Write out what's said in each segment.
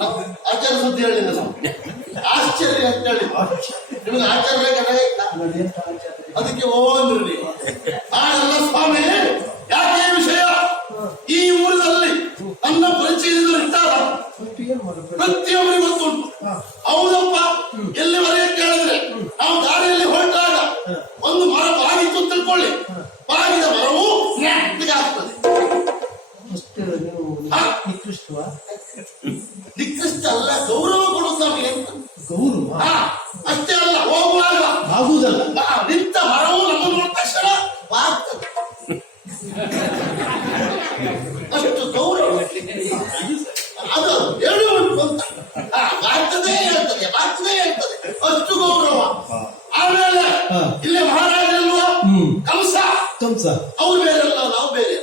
ಆಚಾರ್ಯ ಸುದ್ದಿ ಹೇಳಿ ನಾನು ಆಶ್ಚರ್ಯ ಅಂತ ಹೇಳಿ. ನಿಮಗೆ ಆಚಾರ ಆಚಾರ್ಯ ಅದಕ್ಕೆ ಓಂದ್ರಿ ನೀವು ಹಾಗಲ್ಲ ಸ್ವಾಮಿ ಯಾಕೆ ವಿಷಯ? ಈ ಊರಿನಲ್ಲಿ ಅನ್ನ ಪರಿಚಯದಿಂದ ಇರ್ತಾರ? ಪ್ರತಿಯೊಬ್ಬರಿಗೂ ಗೊತ್ತುಂಟು. ಹೌದಪ್ಪ ಎಲ್ಲಿವರೆಗೆ ಕೇಳಿದ್ರೆ ನಾವು ದಾರಿಯಲ್ಲಿ ಹೊರಟಾಗ ಒಂದು ಮರ ಬಾಗಿತ್ತು ತಿಳ್ಕೊಳ್ಳಿ. ಬಾಗಿದ ಮರವು ಆಗ್ತದೆ. ಅಷ್ಟು ನೀವು. ನಿಕೃಷ್ಟವ? ಅಲ್ಲ ಗೌರವ ನಮಗೆ ಅಂತ. ಗೌರವ? ಹಾ, ಅಷ್ಟೇ ಅಲ್ಲ ಹೋಗುವಾಗ. ಆಗುವುದಲ್ಲ ಆ ನಿಂತ ಮರವು ನಮ್ಮ ನೋಡಿದ ತಕ್ಷಣ ಬಾಗ್ತದೆ ಅಷ್ಟು ಗೌರವ. ಅದು ಉಂಟು ಅಂತ. ಹಾ, ಬಾಗ್ತದೆ ಹೇಳ್ತದೆ ಬಾಗ್ತದೆ ಹೇಳ್ತದೆ. ಅಷ್ಟು ಗೌರವ. ಆಮೇಲೆ ಹಾ. ಇಲ್ಲೇ ಮಹಾರಾಜರಲ್ವಾ? ಹ್ಮ್. ಕಂಸ. ಕಂಸ. ಅವ್ರು ಬೇರೆಲ್ಲ ನಾವು ಬೇರೆ.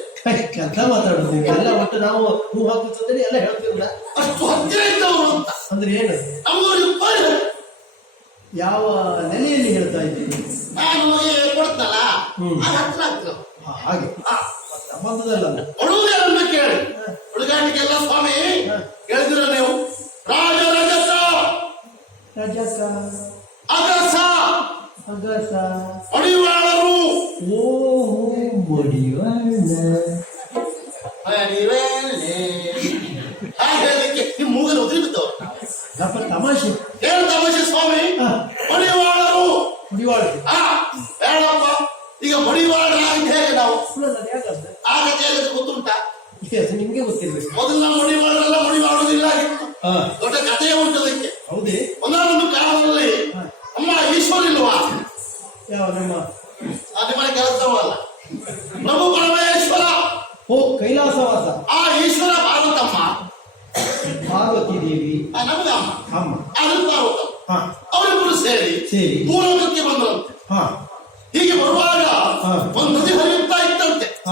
ಕಥ ಮಾತಾಡ್ತೀವಿ. ಎಲ್ಲ ಒಟ್ಟು ನಾವು ಹೂ ಹಾಕುತ್ತದೆ ಎಲ್ಲ ಹೇಳ್ತಿರಲ್ಲ ಅಷ್ಟು ಹತ್ತಿರ ಅಂದ್ರೆ ಏನು? ಯಾವ ನೆಲೆಯಲ್ಲಿ ಹೇಳ್ತಾ ಇದ್ದೀನಿ ನಾನು ಕೊಡ್ತಲ್ಲ? ಹತ್ರ ಆಗ್ತದೆ. ಹಾ, ಹಾಗೆ. ಸಂಬಂಧದಲ್ಲ ಹುಡುಗರನ್ನ ಕೇಳಿ. ಹುಡುಗಾಟಿಗೆಲ್ಲ ಸ್ವಾಮಿ ಕೇಳಿದಿರ ನೀವು? ರಾಜ ರಜಸ. ರಜಸ. ಅಗಸ. ಅಗಸ. ಅಡಿವಾಳರು. ಓ ಮಡಿವಾಳ ಗಪ್ಪ ತಮಾಷೆ. ಏನ್ ತಮಾಷೆ ಸ್ವಾಮಿ? ಮಡಿವಾಳರು ಕುಡಿವಾಳ ಆ ಬೇಡಪ್ಪ ಈಗ ಹೊಡಿವಾಳರಾಗಿ ಹೇಗೆ ನಾವು? ಯಾಕಂದ್ರೆ ಆಗ ಹೇಗೆ ಗೊತ್ತುಂಟ? ನಿಮ್ಗೆ ಗೊತ್ತಿರ್ಬೇಕು. ಮೊದಲು ನಾವು ಮಡಿವಾಳರೆಲ್ಲ ಮಡಿವಾಡುವುದಿಲ್ಲ ಆಗಿತ್ತು. ಹಾ. ದೊಡ್ಡ ಕಥೆಯೇ ಉಂಟು ಅಮ್ಮ ಹಾ. ಅವರಿಬ್ಬರು ಸೇರಿ ಪೂರ್ವಕ್ಕೆ ಬಂದರು. ಹೀಗೆ ಬರುವಾಗ. ಒಂದು ನದಿ ಹರಿಯುತ್ತಾ ಇತ್ತಂತೆ.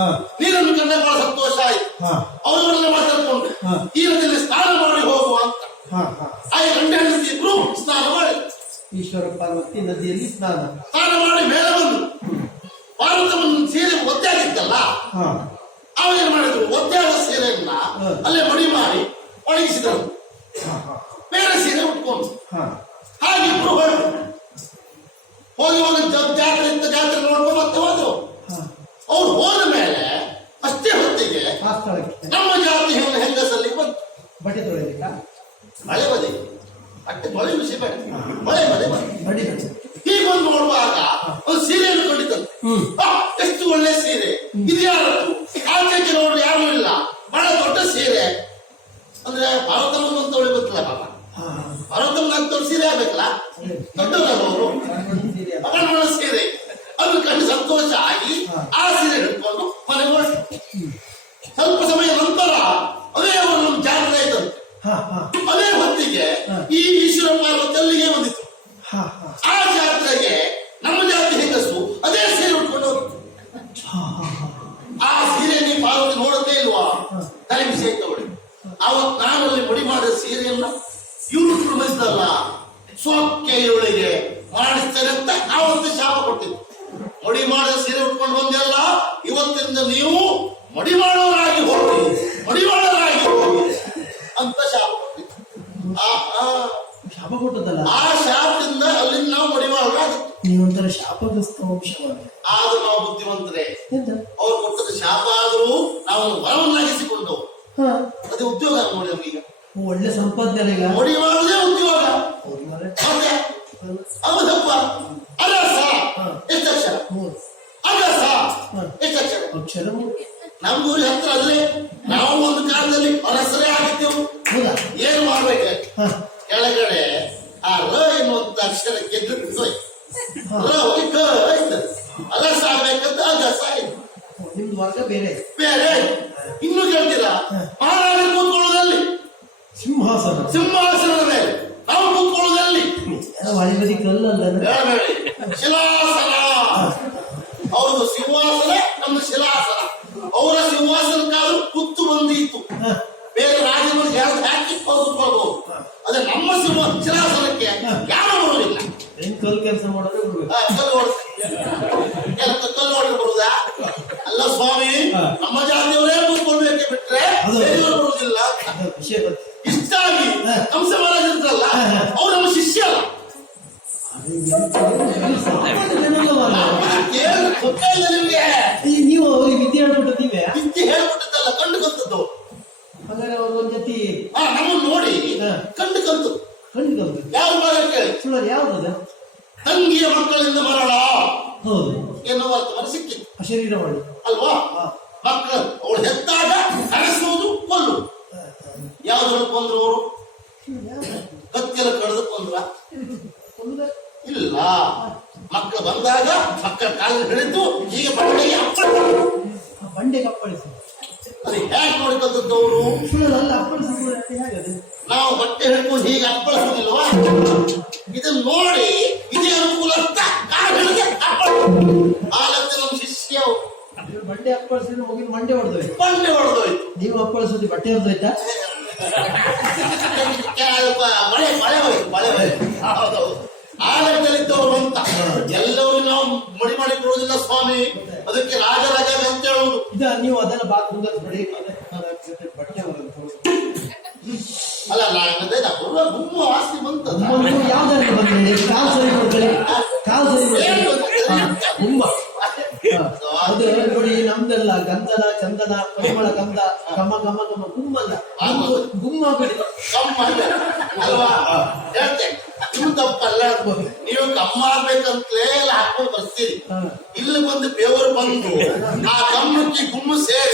ನೀರನ್ನು ಕಂಡ ಬಹಳ ಸಂತೋಷ ಆಯ್ತು. ಅವರವರೆಲ್ಲ ಮಾತಾಡ್ಕೊಂಡು ಹಾ. ಈ ನದಿಯಲ್ಲಿ ಸ್ನಾನ ಮಾಡಿ ಹೋಗುವ ಅಂತ. ಹಾ ಹಾ. ಆ ಗಂಡ ಹೆಂಡತಿ ಇಬ್ರು ಸ್ನಾನ ಮಾಡಿ. ಈಶ್ವರ ಪಾರ್ವತಿ ನದಿಯಲ್ಲಿ ಸ್ನಾನ. ಸ್ನಾನ ಮಾಡಿ ಮೇಲೆ ಬಂದು ಪಾರ್ವತವನ್ನು ಸೀರೆ ಒದ್ದೆ ಆಗಿತ್ತಲ್ಲ ಏನ್ ಮಾಡಿದ್ರು? ಒದ್ದಾದ ಸೀರೆಯನ್ನ. ಅಲ್ಲೇ ಮಡಿ ಮಾಡಿ ಒಣಗಿಸಿದರು. ಬೇರೆ ಸೀರೆ ಉಟ್ಕೊಂಡು. ಹಾಗೆ ಇಬ್ರು ಹೋದ್ರು. ಹೋಗಿ ಜ- ಜಾತ್ರೆ ಇಂತ ಜಾತ್ರೆ ನೋಡ್ಕೊಂಡು ಮತ್ತೆ ಹೋದ್ರು. ಅವ್ರು ಹೋದ ಮೇಲೆ ಅಷ್ಟೇ ಹೊತ್ತಿಗೆ ನಮ್ಮ ಜಾತಿ ಹೆಂಗ ಹೆಂಗಸಲ್ಲಿ ಬಂತು. ಬಟ್ಟೆ ತೊಳೆಯಲಿಕ್ಕ? ಮಳೆ ಬದಿ ಅಟ್ಟೆ ಮಳೆ ವಿಷಯ ಬೇಡ ಮಳೆ ಬದಿ ಬಡಿ ಬಟ್ಟೆ ಹೀಗೆ ಬಂದು ನೋಡುವಾಗ ಒಂದು ಸೀರೆಯನ್ನು ಆ, ಎಷ್ಟು ಒಳ್ಳೆ ಸೀರೆ. ಇದು ಯಾರದ್ದು ಆಚೆಗೆ ನೋಡಿ ಯಾರು ಇಲ್ಲ ಬಹಳ ದೊಡ್ಡ ಸೀರೆ ಅಂದ್ರೆ ಭಾರತವನ್ನು ಅಂತ ಗೊತ್ತಿಲ್ಲ ಪಾಪ ಹಾ ಭಾರತವನ್ನು ಅಂತವ್ರು ಸೀರೆ ಆಗ್ಬೇಕಲ್ಲ ದೊಡ್ಡವರಲ್ಲ ಅವರು ಕಣ್ಮಣಿ ಸೀರೆ ಅಲ್ಲ. ಅವಳ ಸೀರೆ ಅದು ಆಗಿ ಆ ಸೀರೆ ಹಿಡ್ಕೊಂಡು ಮನೆಗೆ ಹೊರಟು ಸ್ವಲ್ಪ ಸಮಯ ನಂತರ ಅದೇ ಅವರು ನಮ್ಗೆ ಜಾತ್ರೆ ಹಾ ಅದೇ ಹೊತ್ತಿಗೆ ಈ ಈಶ್ವರ ಪಾರ್ವತಿ ಅಲ್ಲಿಗೆ ಬಂದಿತ್ತು ಆ ಜಾತ್ರೆಗೆ ನಮ್ಮ ಜಾತಿ ಹೆಂಗಸು ಅದೇ ಸೀರೆ ಉಟ್ಕೊಂಡು ಹೋಗಿತ್ತು ಆ ಸೀರೆ ನೀವು ಪಾರ್ವತಿ ನೋಡದೇ ಇಲ್ವಾ? ತಲೆ ಬಿಸಿ ಅವಳು. ಅವತ್ ನಾನು ಅಲ್ಲಿ ಮುಡಿ ಮಾಡಿದ ಸೀರೆಯನ್ನ ಇವರು ಕುಟುಂಬಿಸಿದಲ್ಲ ಸ್ವಕ್ಕೆ ಇವಳಿಗೆ ಮಾಡಿಸ್ತೇನೆ ಅಂತ ಆವತ್ತು ಶಾಪ ಕೊಟ್ಟಿದ್ದು ಮುಡಿ ಮಾಡಿದ ಸೀರೆ ಉಟ್ಕೊಂಡು ಬಂದೆಲ್ಲ ಇವತ್ತಿಂದ ನೀವು ಮಡಿ ಮಾಡೋರಾಗಿ ಹೋಗಿ ಮಡಿ ಮಾಡೋರಾಗಿ ಹೋಗಿ ಅಂತ ಶಾಪ ಶಾಪ ಕೊಟ್ಟದಲ್ಲ ಆ ಶಾಪದಿಂದ ಅಲ್ಲಿಂದ ನಾವು ಮಡಿ ಮಾಡೋರಾಗಿತ್ತು ನೀವೊಂಥರ ಶಾಪಗ್ರಸ್ತ ಆದ್ರೂ ನಾವು ಬುದ್ಧಿವಂತರೆ ಅವ್ರು ಕೊಟ್ಟದ ಶಾಪ ಆದರೂ ನಾವು ವರವನ್ನಾಗಿಸಿಕೊಂಡು ಅದೇ ಉದ್ಯೋಗ ನೋಡಿ ನಮಗೀಗ ಒಳ್ಳೆ ಸಂಪಾದನೆ ಈಗ? ಮಡಿ ಮಾಡೋದೇ ಉದ್ಯೋಗ. ಹೌದಪ್ಪ ಅರಸ ಹಾ. ಎಷ್ಟು ಅಕ್ಷರ ಮೂರು ಅರಸ ಹಾ. ಎಷ್ಟು ಅಕ್ಷರ ಅಕ್ಷರ ಮೂರು ನಮ್ದು ಹತ್ರ ಅಲ್ಲೇ ನಾವು ಒಂದು ಕಾಲದಲ್ಲಿ ಅರಸರೇ ಆಗಿದ್ದೆವು. ಹೌದಾ? ಏನ್ ಮಾಡ್ಬೇಕು? ಕೆಳಗಡೆ ಆ ರ ಎನ್ನುವಂತ ಅಕ್ಷರ ಗೆದ್ದು. ರ ಹೋಗಿ ಕ ಆಯ್ತು ಅರಸ ಆಗ್ಬೇಕಂತ ಅಗಸ ಆಯ್ತು. ನಿಮ್ದು ಬೇರೆ. ಬೇರೆ. ಇನ್ನು ಕೇಳ್ತೀರಾ? ಮಹಾರಾಜರು ಕೂತ್ಕೊಳ್ಳೋದಲ್ಲಿ ಸಿಂಹಾಸನ. ಕೂತ್ಕೊಳ್ಳುವುದಲ್ಲಿ ಬದಿ ಕಲ್ಲಲ್ಲ ಶಿಲಾಸನ. ಅವ್ರದ್ದು ಸಿಂಹಾಸನ ನಮ್ಮ ಶಿಲಾಸನ. ಅವರ ಸಿಂಹಾಸನಕ್ಕಾದ್ರೂ ಕುತ್ತು ಬಂದಿತ್ತು. ಬೇರೆ ರಾಜ್ಯಗಳು ಎರಡು ಹಾಕಿ ಕೂತ್ಕೊಳ್ಬಹುದು ಅದೇ ನಮ್ಮ ಸಿಂಹ ಶಿಲಾಸನಕ್ಕೆ ಯಾರು ಬರುವುದಿಲ್ಲ. ಹೆಂಗ್ ಕಲ್ ಕೆಲಸ ಮಾಡಿದ್ರೆ ಕಲ್ಲು ಹೊಡೆದು ಬರುವುದಾ? ಅಲ್ಲ ಸ್ವಾಮಿ. ನಮ್ಮ ಜಾತಿಯವರೇ ಕೂತ್ಕೊಳ್ಬೇಕೆ ಬಿಟ್ರೆ ಬರುವುದಿಲ್ಲ. ಇಷ್ಟಾಗಿ ಹಾ. ಕಂಸ ಮಹಾರಾಜ ನೀವು ವಿದ್ಯೆ ಹೇಳ್ಬಿಟ್ಟು ನೀವೇ? ವಿದ್ಯೆ ಹೇಳ್ಬಿಟ್ಟದ್ದಲ್ಲ ಕಂಡು ಕಲ್ತದ್ದು ಹಾಗಾದ್ರೆ ಅವ್ರು ಒಂದ್ ಜೊತೆ ನಮ್ಮನ್ನು ನೋಡಿ. ಕಂಡು ಕಲ್ತು ಕಂಡು ಕಲ್ತು ಯಾವ ಭಾಗ ಕೇಳಿ ಸುಳ್ಳರು ಯಾವ್ದದ ತಂಗಿಯ ಮಕ್ಕಳಿಂದ ಮರಳ ಹೌದು. ಎನ್ನುವ ಸಿಕ್ಕಿ ಸಿಕ್ಕಿತ್ತು ಶರೀರ ಮಾಡಿ ಅಲ್ವಾ. ಮಕ್ಕಳು ಅವಳು ಹೆತ್ತಾಗ ಕರೆಸುವುದು ಕೊಲ್ಲು. ಯಾವ್ದು ಕೊಂದ್ರು ಅವರು? ಇಲ್ಲ ಮಕ್ಕಳು ಬಂದಾಗ ಮಕ್ಕಳ ಕಾಲ ಹಿಡಿದು ಹೀಗೆ ಬಂಡೆಗೆ ಅಪ್ಪಳಿಸಿ. ಅದು ಹೇಗೆ ನೋಡಿಕೊಂಡದ್ದು ಅವರು ನಾವು ಬಟ್ಟೆ ಹಿಡ್ಕೊಂಡು ಹೀಗೆ ಅಪ್ಪಳಿಸೋದಿಲ್ವಾ ಇದನ್ನ ನೋಡಿ ಇದೇ ಅನುಕೂಲ ಅಂತ ಕಾಲು ಹಿಡಿದು ನಮ್ಮ ಶಿಷ್ಯ ಬಂಡೆ ಅಪ್ಪಳಿಸಿದ್ರೆ ಹೋಗಿ ಮಂಡೆ ಹೊಡೆದೋಯ್ತು. ಮಂಡೆ ಹೊಡೆದೋಯ್ತು. ನೀವು ಅಪ್ಪಳಿಸೋದು ಬಟ್ಟೆ ಹೊಡೆದೋಯ್ತಾ ಸ್ವಲ್ಪ ಮಳೆ ಮಳೆ ಹೋಯ್ತು ಮಳೆ ಹೋಯ್ತು ಹೌದೌದು ಆಲಯದಲ್ಲಿದ್ದವರು ಅಂತ ಎಲ್ಲರೂ ನಾವು ಮಡಿ ಮಾಡಿ ಕೊಡುವುದಿಲ್ಲ ಸ್ವಾಮಿ. ಅದಕ್ಕೆ ರಾಜ ರಾಜ ಅಂತ ಹೇಳುವುದು. ಇದ ನೀವು ಅದನ್ನ ಬಾತ್ ಮುಂದುವರಿಸ್ಬೇಡಿ ಬಟ್ಟೆ ಅಲ್ಲ ನಾನು ಬರುವ ಗುಮ್ಮ ಆಸ್ತಿ ಯಾವ್ದಾದ್ರು ಬಂದ್ರೆ ಕಾಲ್ ಸರಿ ಕಾಲ್ ಸರಿ ಅದು ನೋಡಿ ನಮ್ದೆಲ್ಲ ಗಂಧನ ಚಂದನ ಕಮಲ ಗಂಧ ಕಮ್ಮ ಕಮ್ಮ ಗಮ ಗುಮ್ಮಲ್ಲ. ಗುಮ್ಮ ಬಿಡಿ. ಕಮ್ಮ. ಅಲ್ವಾ? ಹೇಳ್ತೆ. ನಿಮ್ಮ ತಪ್ಪಲ್ಲ ನೀವು ಕಮ್ಮ ಆಗ್ಬೇಕಂತಲೇ ಎಲ್ಲ ಹಾಕೊಂಡು ಬರ್ತೀರಿ. ಇಲ್ಲಿ ಬಂದು ಬೇವರು ಬಂದು ಆ ಕಮ್ಮಿ ಗುಮ್ಮು ಸೇರಿ.